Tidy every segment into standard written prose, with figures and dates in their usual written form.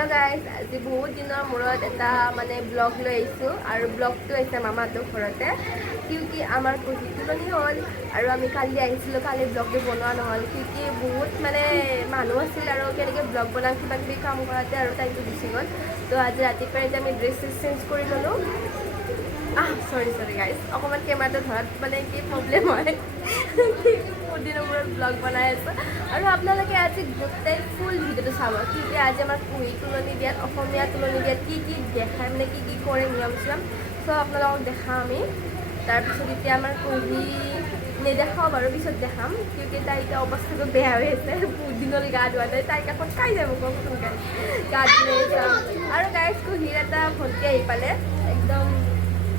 Hello guys आज बहुत दिन मूरत एटा माने ब्लॉग লৈ আহিছোঁ আৰু ব্লগটো হৈছে মামাহঁতৰ ঘৰতে কিউকি আমাৰ কুহি তুলনি হ'ল আৰু আমি কালি আহিছিলোঁ কালি ব্লগটো বনোৱা নহ'ল কিউকি বহুত মানে মানুহ আছিল আৰু কেনেকৈ ব্লগ বনাম কিবা কিবি কাম কৰাতে আৰু টাইমটো গুচি গ'ল তো আজি ৰাতিপুৱাই আমি ড্ৰেছ চেঞ্জ কৰি ল'লোঁ সৰি গাইজ অকণমান কেমেৰাটো ধৰাত মানে কি প্ৰব্লেম হয় বহুত দিনৰ মূৰত ব্লগ বনাই আছোঁ আৰু আপোনালোকে আজি গোটেই ফুল ভিডিঅ'টো চাব কিউকি আজি আমাৰ কুহি তুলনি বিয়াত অসমীয়া তুলনি বিয়াত কি কি দেখায় মানে কি কি কৰে নিয়ম চিয়ম চব আপোনালোকক দেখাম আমি তাৰপিছত এতিয়া আমাৰ কুহি নেদেখাওঁ বাৰু পিছত দেখাম কিউকি তাই এতিয়া অৱস্থাটো বেয়া হৈ আছে বহুত দিনলৈ গা ধোৱা নাই তাইক আকৌ খাই যাব সোনকালে গা ধুই যাম আৰু গাইজ কুহিৰ এটা ভণ্টি আহি পালে একদম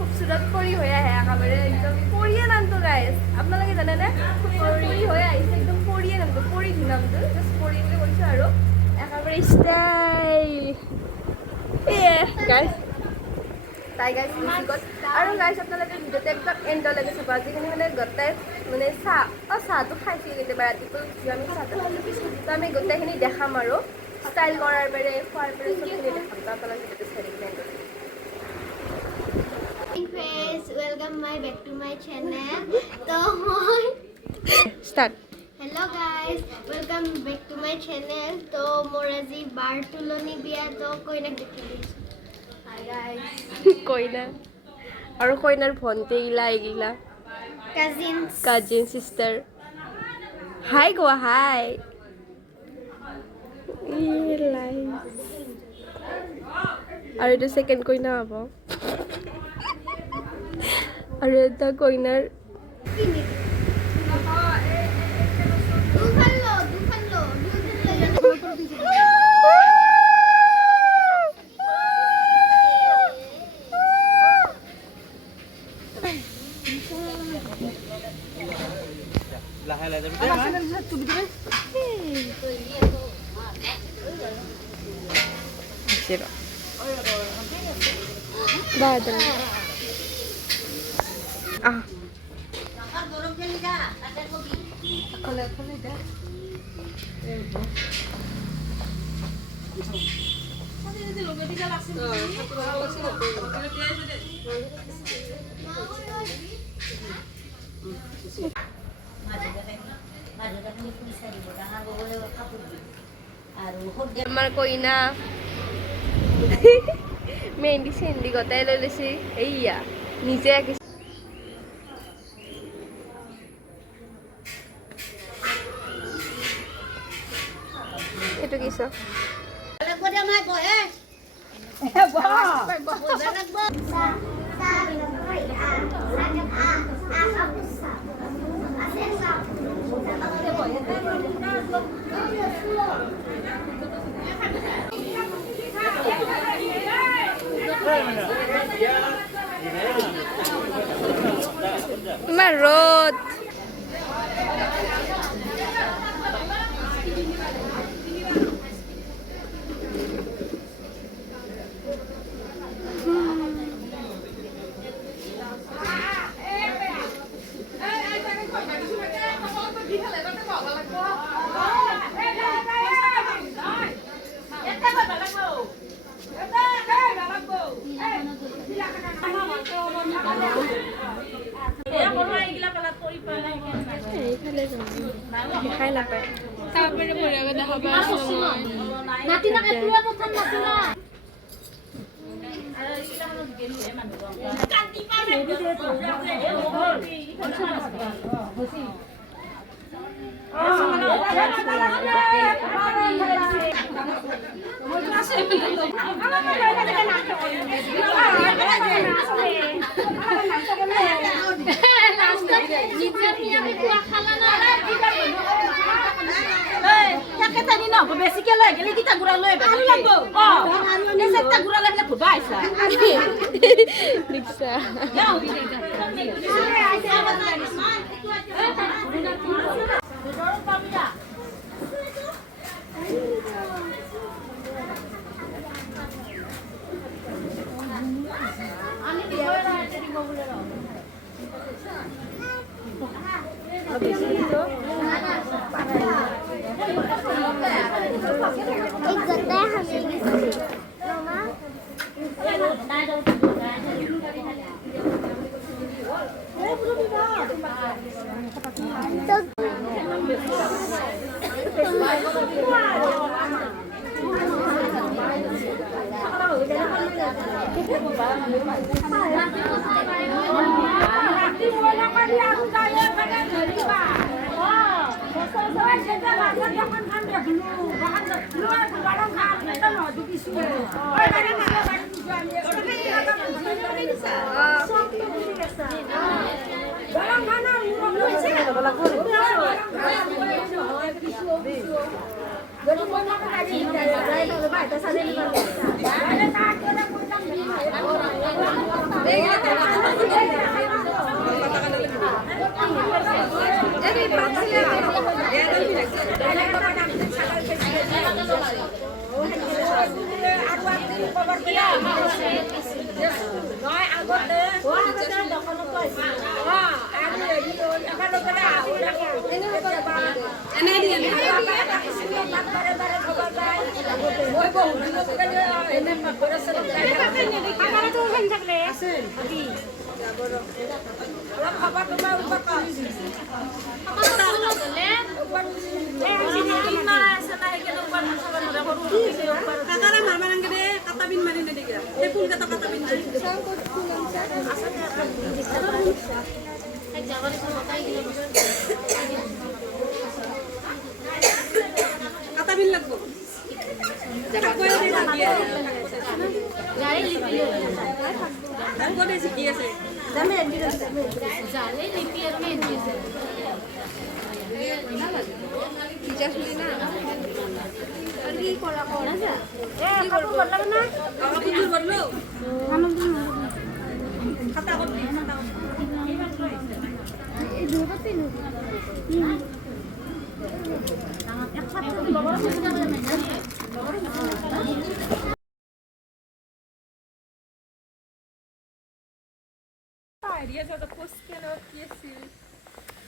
খুবসুৰত পৰি হয়ে আহে একেবাৰে একদম পৰিয়ে নামটো গাইজ আপোনালোকে জানেনে পৰি হৈ আহিছে একদম পৰিয়ে নামটো পৰি নামটো জাষ্ট পৰি বুলি কৈছোঁ আৰু একেবাৰে ষ্টাইল গাইজ তাই গাইজ গুচি গ'ল আৰু গাইজ আপোনালোকে ভিডিঅ'টো একদম এণ্ডলৈকে চাব আজিকালি মানে গোটেই মানে চাহটো খাইছোঁ কেতিয়াবা ৰাতিপুৱা উঠি আমি চাহটো খাইছোঁ তো আমি গোটেইখিনি দেখাম আৰু ষ্টাইল কৰাৰ পেৰে খোৱাৰ পেৰে চবখিনি দেখাম তো আপোনালোকে ভিডিঅ'টো চাই থাকিলে welcome back to my channel. Start. Hello guys, welcome back to my channel. तो मोराजी बार तुलनी बिया तो कोई ना देखिए. Hi guys. कोई ना. और कोई ना भोंते इला इला. Cousin sister. Hi go hi. और ये second कोई ना आबो. और এটা কইনার বাদল আমার কইনা মেহেন্দি সেন্দি গতাই লৈ লৈছে এইয়া নিজে আঁকিছে itu kisah marot খাই নাপায় তারপরে পরে দেখা পাবে নাতি না এতুয়া প্রথম নাতি না আর এটা হলো গেলু এ মানুষ কান্তি পাবে হসি বেশি কে লয় গেলে কিটা গুড়া লয় আলু লাগবো এই সেটটা গুড়া লাগলে ফুটবা আইছা রিকশা যাও আমি দিও না এটা দিব বলে দাও বেশি তো एक गद्दा है हमें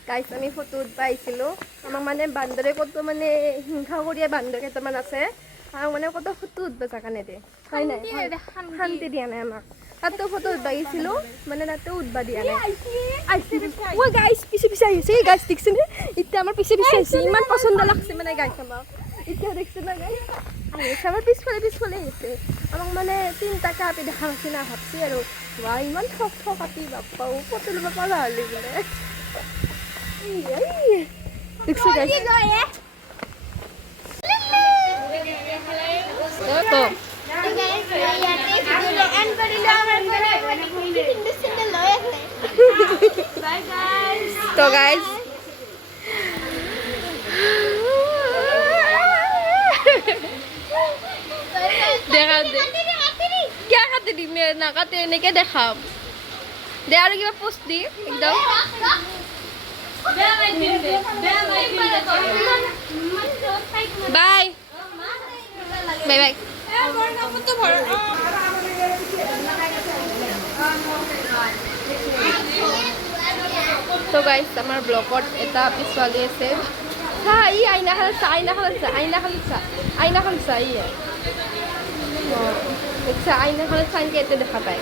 গাইছ আমি ফটো উঠবা আহিছিলোঁ আমাক মানে বান্দৰে কত মানে হিংসা কৰিয়ে বান্দৰ কেইটামান আছে আমাক মানে কত ফটো উঠবা জাগা নেদে হয় নাই শান্তি দিয়া নাই আমাক তাতো ফটো উঠবা আহিছিলোঁ মানে তাতে উঠবা দিয়া নাই ও গাইছ পিছে পিছে আহিছে গাইছ দেখছেনে এতিয়া আমাৰ পিছে পিছে আহিছে ইমান পচন্দ লাগছে মানে গাইছ আমাক এতিয়া দেখছে না গাইছ আহিছে আমাৰ পিছফালে পিছফালে আহিছে আমাক মানে 3টা কাপে দেখা নাছি না ভাবছি আৰু ইমান ঠক ঠক কাটি বাপ্পাও ফটো ল'ব পাৰা হ'লি বোলে দেখছো গাইছ तो गाइस দেখা দে क्या खाते दी मैं ना खाते ने के देखा दे और की पोस्ट दी एकदम बाय बाय बाय तो गाइस हमार ब्लॉगत এটা পিছৱালি আছে হা ই আইনা খালছা আইনা খালছা ই দেখছা আইনা খালছা আইনকে এতে দেখা পায়